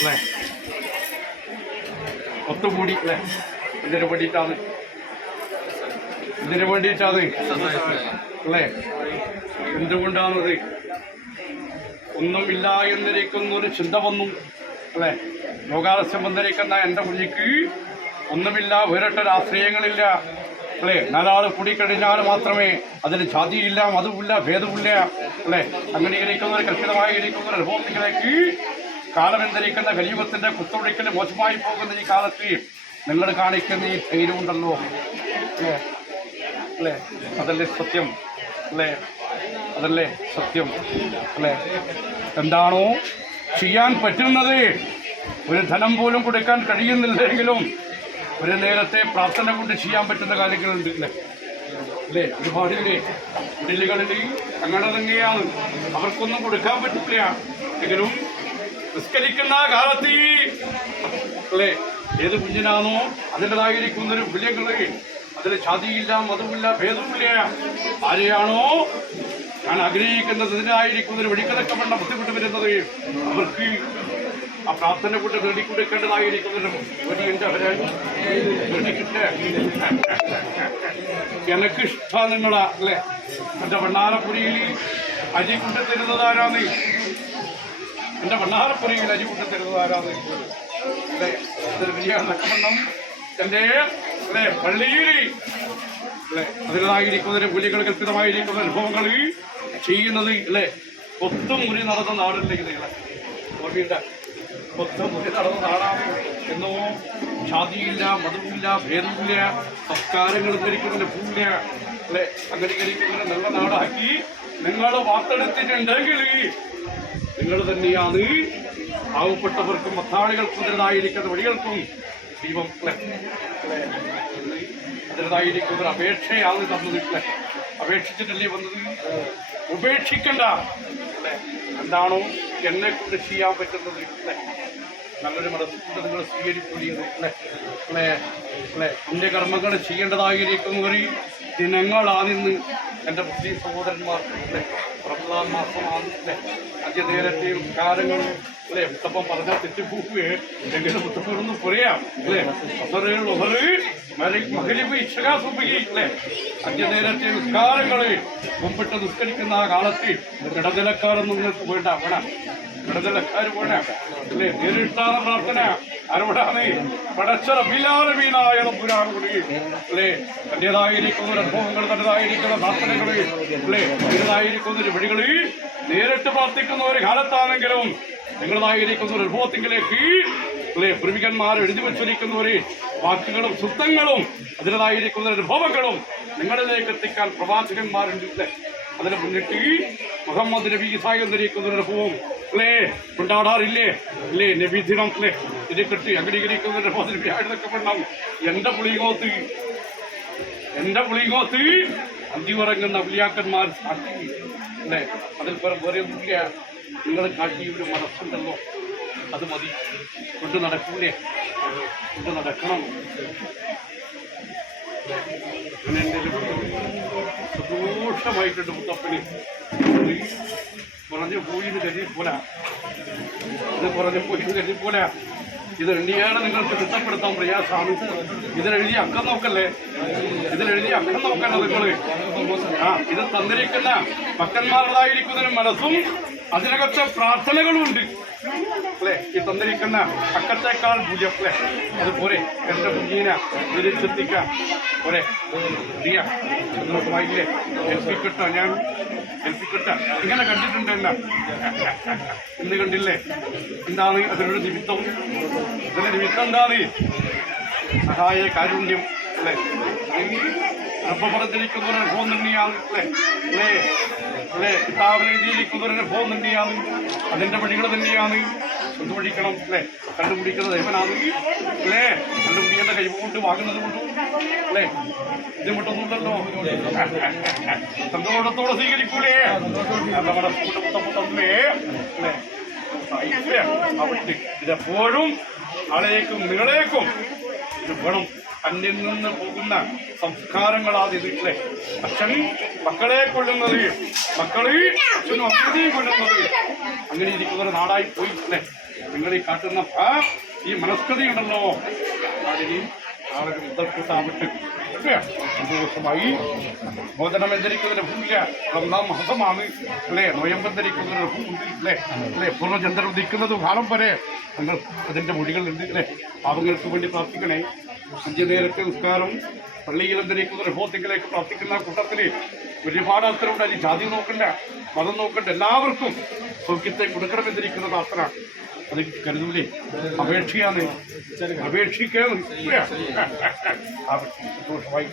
അല്ലേ? ഒത്തുകൂടി അല്ലേ? ഇതിന് വേണ്ടിയിട്ടാണ്. ഇതിന് വേണ്ടിയിട്ടാണ്. അല്ലേ? എന്തുകൊണ്ടാണത് ഒന്നുമില്ല എന്നിരിക്കുന്ന ഒരു ചിന്ത വന്നു അല്ലേ? ലോകാലസ്യം വന്നിരിക്കുന്ന എന്റെ കുഞ്ഞിക്ക് ഒന്നുമില്ല വേറിട്ട രാഷ്ട്രീയങ്ങളില്ല അല്ലേ? നാലാൾ കൂടിക്കഴിഞ്ഞാൽ മാത്രമേ അതിന് ജാതിയില്ല മതവുമില്ല ഭേദമില്ല അല്ലേ? അങ്ങനെ ഇരിക്കുന്ന ഒരു കൽപ്പിതമായി ഇരിക്കുന്ന ഒരു അനുഭവത്തിലേക്ക് കാലം എന്തിരിക്കുന്ന കലിയുഗത്തിന്റെ കുത്തൊഴിക്കൽ മോശമായി പോകുന്ന ഈ കാലത്ത് നിങ്ങൾ കാണിക്കുന്ന ഈ ധൈര്യമുണ്ടല്ലോ അല്ലേ? അല്ലേ? അതല്ലേ സത്യം? അല്ലേ? അതല്ലേ സത്യം? അല്ലേ? എന്താണോ ചെയ്യാൻ പറ്റുന്നത്? ഒരു ധനം പോലും കൊടുക്കാൻ കഴിയുന്നില്ലെങ്കിലും ഒരു നേരത്തെ പ്രാർത്ഥന കൊണ്ട് ചെയ്യാൻ പറ്റുന്ന കാര്യങ്ങളുണ്ട് അല്ലേ? അല്ലേ? ഒരുപാടില്ലേ ഇഡലികളിൽ അങ്ങനെ തന്നെയാണ് അവർക്കൊന്നും കൊടുക്കാൻ പറ്റില്ല. എങ്കിലും നിസ്കരിക്കുന്ന കാലത്ത് ഏത് കുഞ്ഞിനാണോ അതിന്റെതായിരിക്കുന്ന ഒരു മൂല്യങ്ങൾ അതിൽ ജാതിയില്ല മതമില്ല ഭേദമില്ല ആരെയാണോ ഞാൻ ആഗ്രഹിക്കുന്നത് ഇതിനായിരിക്കുന്ന ഒരു വേണ്ട ബുദ്ധിമുട്ട് വരുന്നത്. അവർക്ക് ആ പ്രാർത്ഥന കൂട്ട് വലിയ നേടിക്കിട്ട് എനിക്ക് ഇഷ്ടമാണ് നിങ്ങളാ അല്ലേ? എന്റെ വണ്ണാരപ്പുരിയിൽ അരി കൊണ്ടു തരുന്നത് ആരാന്ന് എന്റെ വണ്ണാരപ്പുരിയിൽ അരി കൊണ്ടു തരുന്നത് ആരാന്ന് അല്ലേ അതൊരു വലിയ നക്കമണ്ണം എന്റെ അല്ലേ പള്ളിയിൽ അല്ലേ അതിനായിരിക്കുന്നതിന് പുലികൾ കൽപ്പിതമായിരിക്കുന്ന അനുഭവങ്ങൾ ചെയ്യുന്നത് അല്ലേ ഒത്തുമുറി നടന്ന നാടല്ലേ നിങ്ങളെ ഓർമ്മയുണ്ട്? ഒത്തുമുറി നടന്ന നാടാണ് എന്നോ ജാതിയില്ല മതമില്ല ഭേദമില്ല സംസ്കാരങ്ങൾ ധരിക്കുന്നതിന് പൂല്ല അല്ലെ അങ്ങനെ നല്ല നാടാക്കി നിങ്ങൾ വാർത്തെടുത്തിട്ടുണ്ടെങ്കിൽ നിങ്ങൾ തന്നെയാണ് പാവപ്പെട്ടവർക്കും മത്താളികൾക്കും അതിരതായിരിക്കുന്ന വഴികൾക്കും ദീപം? അതിന്റെതായിരിക്കുന്ന ഒരു അപേക്ഷയാണ് തന്നത് അപേക്ഷിച്ചിട്ടല്ലേ വന്നത് ഉപേക്ഷിക്കണ്ട എന്താണോ എന്നെ കൊണ്ട് ചെയ്യാൻ പറ്റുന്നത് നല്ലൊരു മനസ്സുകൊണ്ട് നിങ്ങൾ സ്വീകരിക്കുന്നത് എന്റെ കർമ്മങ്ങൾ ചെയ്യേണ്ടതായിരിക്കുന്നവർ ദിനങ്ങളാണിന്ന് എന്റെ മുസ്ലിം സഹോദരന്മാർ റമദാൻ മാസമാണ് അല്ലേ അഞ്ച് നേരത്തെ കാലങ്ങൾ അല്ലേ മുത്തപ്പം പറഞ്ഞാൽ തെറ്റിപ്പോവുകയെ എങ്കിലും മുത്തപ്പനൊന്നും പറയാം അല്ലെ? അസറുകൾ മകരിബ് ഇച്ഛകാസുബി അല്ലേ? അഞ്ച് നേരത്തെ നിസ്കാരങ്ങൾ മുമ്പിട്ട് നിസ്കരിക്കുന്ന ആ കാലത്ത് ഇടനിലക്കാരൊന്നും നിങ്ങൾക്ക് വേണ്ട വേണം ഇടനിലക്കാർ വേണം അല്ലെ? നേരിട്ടാണ് പ്രാർത്ഥന. ആരോടാണ്? പടച്ചറ ബിലാലമീനായ അല്ലെ? തന്റേതായിരിക്കുന്ന ഒരു അനുഭവങ്ങൾ തന്റേതായിരിക്കുന്ന പ്രാർത്ഥനകൾ അല്ലെ? തന്റേതായിരിക്കുന്ന ഒരു വഴികളിൽ നേരിട്ട് പ്രാർത്ഥിക്കുന്ന ഒരു കാലത്താണെങ്കിലും നിങ്ങളതായിരിക്കുന്ന ഒരു അനുഭവത്തിലേക്ക് അല്ലേ പൂർവികന്മാർ എഴുതി വെച്ചിരിക്കുന്ന ഒരു വാക്കുകളും ശുദ്ധങ്ങളും അതിന്റെതായിരിക്കുന്ന അനുഭവങ്ങളും നിങ്ങളിലേക്ക് എത്തിക്കാൻ പ്രവാചകന്മാരുണ്ട് അതിനെ മുന്നിട്ട് മുഹമ്മദ് നബി ഇസായി എന്നിരിക്കുന്ന ഒരു അനുഭവം അല്ലേ കൊണ്ടാടാറില്ലേ? അല്ലേ നബി ദിനം അല്ലേ ഇതിനെ കെട്ടി അംഗീകരിക്കുന്ന അനുഭവത്തിന് വ്യാഴതൊക്കെ പെണ്ണാവും എന്റെ പുളികോത്ത് എന്റെ പുളിങ്ങോത്ത് അന്തിയുറങ്ങുന്ന ഉലിയാക്കന്മാർ സാക്ഷി അല്ലേ അതിൽ വേറെ നിങ്ങൾ കാട്ടി ഒരു മനസ്സുണ്ടല്ലോ. അത് മതി. കൊണ്ട് നടക്കൂലേ? കൊണ്ട് നടക്കണം. അങ്ങനെ എന്റെ സന്തോഷമായിട്ടുണ്ട് മുത്തപ്പന്. പറഞ്ഞു പോയിന്ന് കരുതി പോല ഇത് പറഞ്ഞു പോയിന്ന് കരുതി പോല ഇത് എണ്ണിയാണ് നിങ്ങൾക്ക് തിട്ടപ്പെടുത്താൻ പ്രയാസമാണ് ഇതിലെഴുതി അക്കം നോക്കല്ലേ? ഇതിലെഴുതി അക്കം നോക്കണ്ട നിങ്ങൾ ആ ഇത് തന്നിരിക്കുന്ന ഭക്തന്മാരുടേതായിരിക്കുന്നതിന് മനസ്സും അതിനകത്തെ പ്രാർത്ഥനകളുമുണ്ട്. അല്ലേ? ഈ തന്നിരിക്കുന്ന അക്കത്തേക്കാൾ ഭുജം അല്ലേ? അതുപോലെ എന്റെ കുഞ്ഞിനെ വിരിച്ചെത്തിക്കാം പോരെ. പ്രിയ സന്തോഷമായില്ലേ ഏൽപ്പിക്കട്ടോ ഞാൻ? ഏൽപ്പിക്കട്ട. ഇങ്ങനെ കണ്ടിട്ടുണ്ട് എന്നാ? ഇന്ന് കണ്ടില്ലേ? എന്താണ് അതിനൊരു നിമിത്തം? ഇതിന്റെ നിമിത്തം എന്താണ്? സഹായ കാരുണ്യം അല്ലേ? പറഞ്ഞിരിക്കുന്ന ഒരു അനുഭവം തന്നെയാണ് അല്ലേ? അല്ലേ? അല്ലേ കിതാബിൽ എഴുതിയിരിക്കുന്ന ഫോം തന്നെയാണ് അതിന്റെ വഴികൾ തന്നെയാണ് കണ്ടുപിടിക്കണം അല്ലേ? കണ്ടുപിടിക്കുന്നത് എവനാണ്? അല്ലേ? കണ്ടുപിടിക്കേണ്ട കഴിവ് കൊണ്ട് വാങ്ങുന്നത് കൊണ്ടും. അല്ലേ? ബുദ്ധിമുട്ടൊന്നുമില്ലല്ലോ. സന്തോഷത്തോടെ സ്വീകരിക്കൂലേ? നമ്മുടെ കൂട്ടത്തമ്മേ അല്ലേ? ഇതെപ്പോഴും ആളേക്കും നിങ്ങളേക്കും ഇത് വേണം. അന്യം നിന്ന് പോകുന്ന സംസ്കാരങ്ങളാണ് ഇത് അല്ലേ അച്ഛൻ മക്കളെ കൊള്ളുന്നത് മക്കൾ അച്ഛനും അമ്മയും കൊള്ളുന്നത് അങ്ങനെ ഇരിക്കുന്ന ഒരു നാടായി പോയി അല്ലേ? നിങ്ങൾ ഈ കാട്ടുന്ന ഈ മനസ്കൃതി ഉണ്ടല്ലോ ആളുകൾ മുതൽക്കൂട്ടാവട്ടെ കേട്ടോ? സന്തോഷമായി. മോചനം എന്തരിക്കുന്നതിന് ഭൂമിയ ഒന്നാം മാസമാണ് അല്ലേ? നോയമ്പം ധരിക്കുന്നതിന് ഭൂമി അല്ലേ? അല്ലേ? പൂർവചന്ദ്രൻ ഉദിക്കുന്നത് കാലം വരെ. നിങ്ങൾ അതിന്റെ മൊഴികളുണ്ട് അല്ലേ? പാവങ്ങൾക്ക് വേണ്ടി പ്രാർത്ഥിക്കണേ. അഞ്ചു നേരത്തെ നിസ്കാരം ധരിക്കുന്ന റിപ്പോർട്ടിങ്ങിലേക്ക് പ്രാർത്ഥിക്കുന്ന കൂട്ടത്തിൽ ഒരുപാട് അത്തരമുണ്ട് അതിൽ ജാതി നോക്കണ്ട മതം നോക്കണ്ട എല്ലാവർക്കും സൗഖ്യത്തെ കൊടുക്കണമെന്നിരിക്കുന്ന പ്രാർത്ഥന അത് കരുതൂലേ അപേക്ഷയാണ്. അപേക്ഷിക്കാൻ സന്തോഷമായി